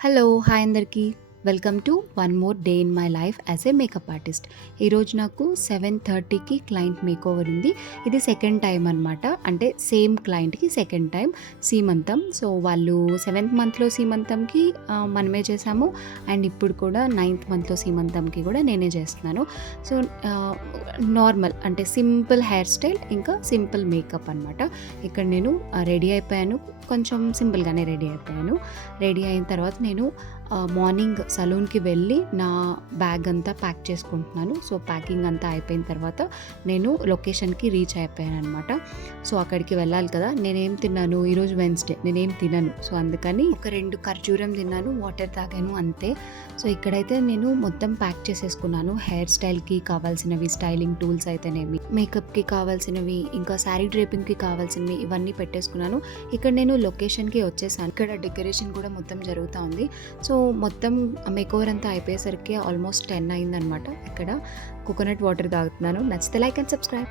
Hello! Hi అందరికీ. Welcome to one more day in my life as a makeup artist. ఈరోజు నాకు 7:30కి client makeover ఉంది. ఇది second time అనమాట. అంటే సేమ్ క్లయింట్‌కి సెకండ్ టైం సీమంతం. సో, వాళ్ళు 7th మంత్‌లో సీమంతంకి మనమే చేసాము. అండ్ ఇప్పుడు కూడా 9th మంత్‌లో సీమంతంకి కూడా నేనే చేస్తున్నాను. సో, నార్మల్ అంటే సింపుల్ హెయిర్ స్టైల్ ఇంకా సింపుల్ మేకప్ అనమాట. ఇక్కడ నేను రెడీ అయిపోయాను. కొంచెం సింపుల్‌గానే రెడీ అయిపోయాను. రెడీ అయిన తర్వాత నేను మార్నింగ్ సలూన్‌కి వెళ్ళి నా బ్యాగ్ అంతా ప్యాక్ చేసుకుంటున్నాను. సో, ప్యాకింగ్ అంతా అయిపోయిన తర్వాత నేను లొకేషన్‌కి రీచ్ అయిపోయాననమాట. సో, అక్కడికి వెళ్ళాలి కదా! నేనేం తిన్నాను, ఈరోజు వెన్స్‌డే నేనేం తినను. సో, అందుకని ఒక 2 ఖర్జూరం తిన్నాను, వాటర్ తాగాను అంతే. సో, ఇక్కడైతే నేను మొత్తం ప్యాక్ చేసేసుకున్నాను. హెయిర్ స్టైల్‌కి కావాల్సినవి, స్టైలింగ్ టూల్స్ అయితేనేమి, మేకప్‌కి కావాల్సినవి, ఇంకా శారీ డ్రేపింగ్‌కి కావాల్సినవి ఇవన్నీ పెట్టేసుకున్నాను. ఇక్కడ నేను లొకేషన్‌కి వచ్చేసాను. ఇక్కడ డెకరేషన్ కూడా మొత్తం జరుగుతా ఉంది. సో, మొత్తం మేకోవర్ అంతా అయిపోయేసరికి ఆల్మోస్ట్ 10 అయిందనమాట. ఇక్కడ కోకోనట్ వాటర్ తాగుతున్నాను. నచ్చితే లైక్ అండ్ సబ్స్క్రైబ్.